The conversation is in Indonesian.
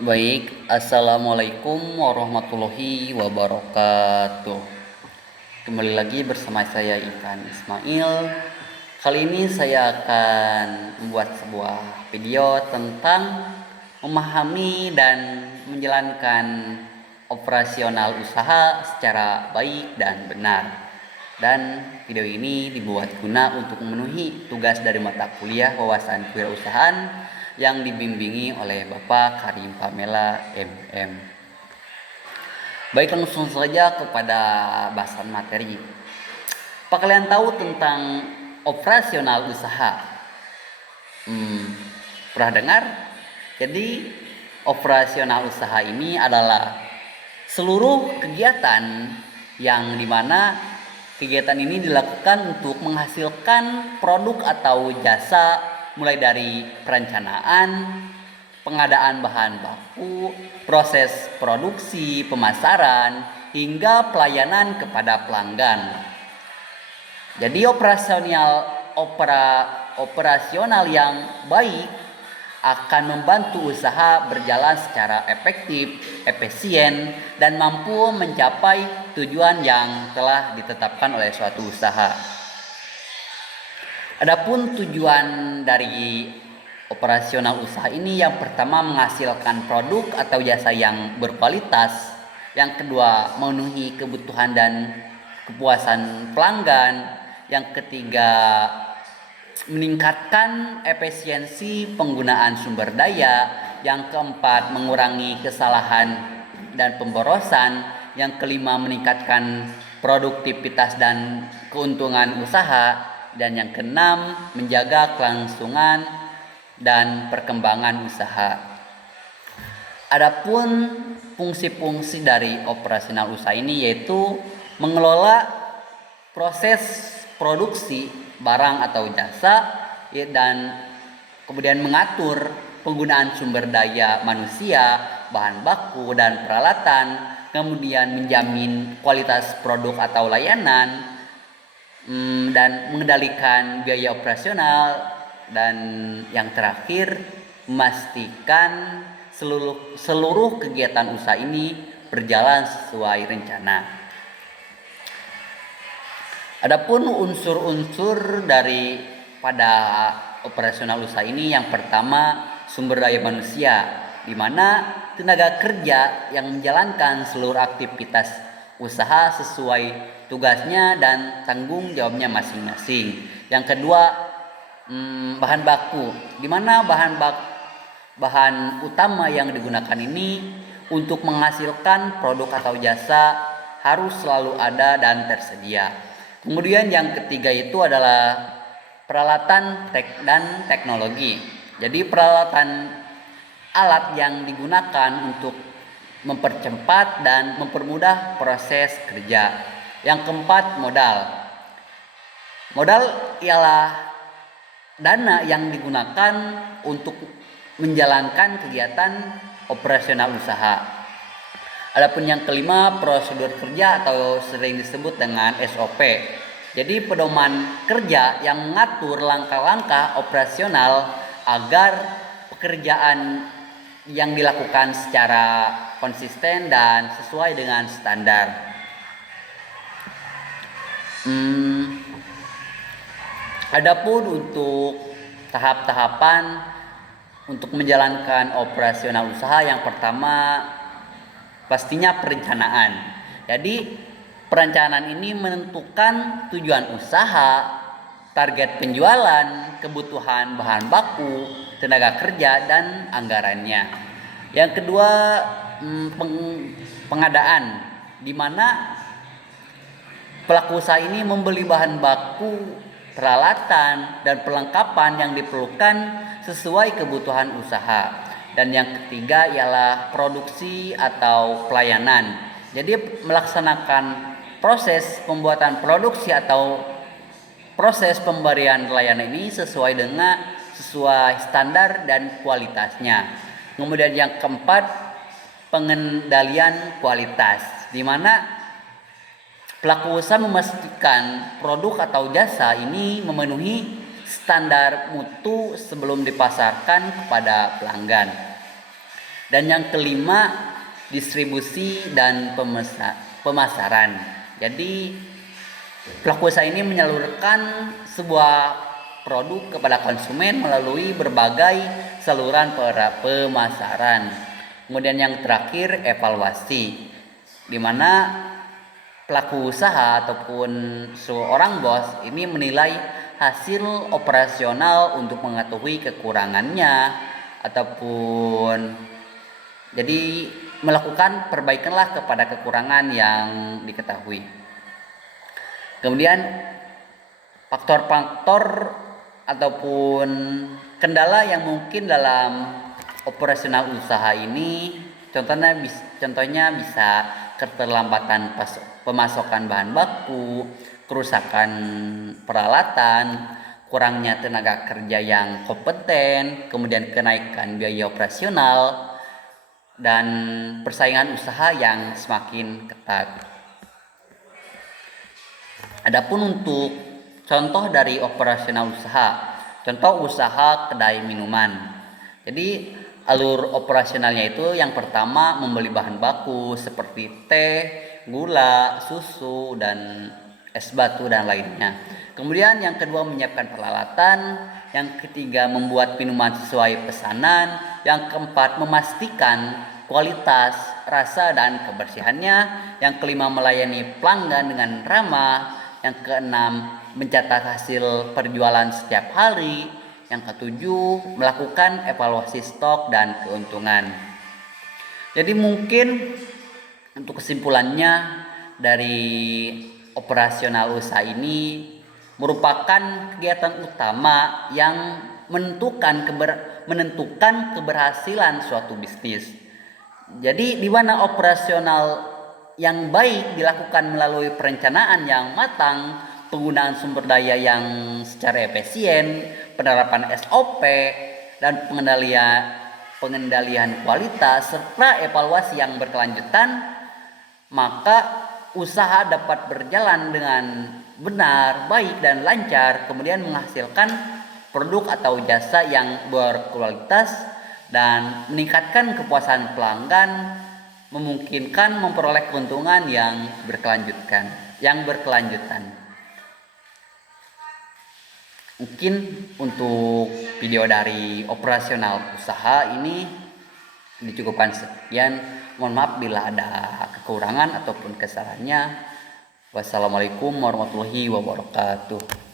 Baik, assalamualaikum warahmatullahi wabarakatuh. Kembali lagi bersama saya Ikan Ismail. Kali ini saya akan membuat sebuah video tentang memahami dan menjalankan operasional usaha secara baik dan benar. Dan video ini dibuat guna untuk memenuhi tugas dari mata kuliah wawasan kewirausahaan yang dibimbingi oleh Bapak Karim Pamela MM. Baik, langsung saja kepada bahasan materi. Apa kalian tahu tentang operasional usaha? Hmm, Pernah dengar? Jadi operasional usaha ini adalah seluruh kegiatan yang dimana kegiatan ini dilakukan untuk menghasilkan produk atau jasa, mulai dari perencanaan, pengadaan bahan baku, proses produksi, pemasaran, hingga pelayanan kepada pelanggan. Jadi operasional yang baik akan membantu usaha berjalan secara efektif, efisien, dan mampu mencapai tujuan yang telah ditetapkan oleh suatu usaha. Adapun tujuan dari operasional usaha ini, yang pertama menghasilkan produk atau jasa yang berkualitas, yang kedua memenuhi kebutuhan dan kepuasan pelanggan, yang ketiga meningkatkan efisiensi penggunaan sumber daya, yang keempat mengurangi kesalahan dan pemborosan, yang kelima meningkatkan produktivitas dan keuntungan usaha, dan yang keenam menjaga kelangsungan dan perkembangan usaha. Adapun fungsi-fungsi dari operasional usaha ini yaitu mengelola proses produksi barang atau jasa, dan kemudian mengatur penggunaan sumber daya manusia, bahan baku, dan peralatan, kemudian menjamin kualitas produk atau layanan, dan mengendalikan biaya operasional, dan yang terakhir memastikan seluruh kegiatan usaha ini berjalan sesuai rencana. Adapun unsur-unsur dari pada operasional usaha ini, yang pertama sumber daya manusia, di mana tenaga kerja yang menjalankan seluruh aktivitas usaha sesuai tugasnya dan tanggung jawabnya masing-masing. Yang kedua, bahan baku, di mana bahan utama yang digunakan ini untuk menghasilkan produk atau jasa harus selalu ada dan tersedia. Kemudian yang ketiga itu adalah peralatan dan teknologi. Jadi peralatan alat yang digunakan untuk mempercepat dan mempermudah proses kerja. Yang keempat, modal. Modal ialah dana yang digunakan untuk menjalankan kegiatan operasional usaha. Adapun yang kelima, prosedur kerja atau sering disebut dengan SOP. Jadi pedoman kerja yang mengatur langkah-langkah operasional agar pekerjaan yang dilakukan secara konsisten dan sesuai dengan standar. Adapun untuk tahap-tahapan untuk menjalankan operasional usaha, yang pertama pastinya perencanaan. Jadi perencanaan ini menentukan tujuan usaha, target penjualan, kebutuhan bahan baku, tenaga kerja, dan anggarannya. Yang kedua, pengadaan, di mana pelaku usaha ini membeli bahan baku, peralatan, dan perlengkapan yang diperlukan sesuai kebutuhan usaha. Dan yang ketiga ialah produksi atau pelayanan. Jadi melaksanakan proses pembuatan produksi atau proses pemberian layanan ini sesuai standar dan kualitasnya. Kemudian yang keempat, pengendalian kualitas, di mana pelaku usaha memastikan produk atau jasa ini memenuhi standar mutu sebelum dipasarkan kepada pelanggan. Dan yang kelima, distribusi dan pemasaran. Jadi pelaku usaha ini menyalurkan sebuah produk kepada konsumen melalui berbagai saluran pemasaran. Kemudian yang terakhir, evaluasi, di mana pelaku usaha ataupun seorang bos ini menilai hasil operasional untuk mengetahui kekurangannya ataupun jadi melakukan perbaikanlah kepada kekurangan yang diketahui. Kemudian faktor-faktor ataupun kendala yang mungkin dalam operasional usaha ini contohnya bisa keterlambatan pemasokan bahan baku, kerusakan peralatan, kurangnya tenaga kerja yang kompeten, kemudian kenaikan biaya operasional, dan persaingan usaha yang semakin ketat. Adapun untuk contoh dari operasional usaha, contoh usaha kedai minuman. Jadi alur operasionalnya itu yang pertama membeli bahan baku seperti teh, gula, susu, dan es batu dan lainnya. Kemudian yang kedua menyiapkan peralatan, yang ketiga membuat minuman sesuai pesanan, yang keempat memastikan kualitas, rasa, dan kebersihannya, yang kelima melayani pelanggan dengan ramah, yang keenam mencatat hasil perjualan setiap hari, yang ketujuh melakukan evaluasi stok dan keuntungan. Jadi mungkin untuk kesimpulannya dari operasional usaha ini merupakan kegiatan utama yang menentukan keberhasilan suatu bisnis. Jadi di mana operasional yang baik dilakukan melalui perencanaan yang matang, penggunaan sumber daya yang secara efisien, penerapan SOP, dan pengendalian kualitas serta evaluasi yang berkelanjutan, maka usaha dapat berjalan dengan benar, baik, dan lancar, kemudian menghasilkan produk atau jasa yang berkualitas dan meningkatkan kepuasan pelanggan, memungkinkan memperoleh keuntungan yang berkelanjutan. Mungkin untuk video dari operasional usaha ini dicukupkan sekian. Mohon maaf bila ada kekurangan ataupun kesalahannya. Wassalamualaikum warahmatullahi wabarakatuh.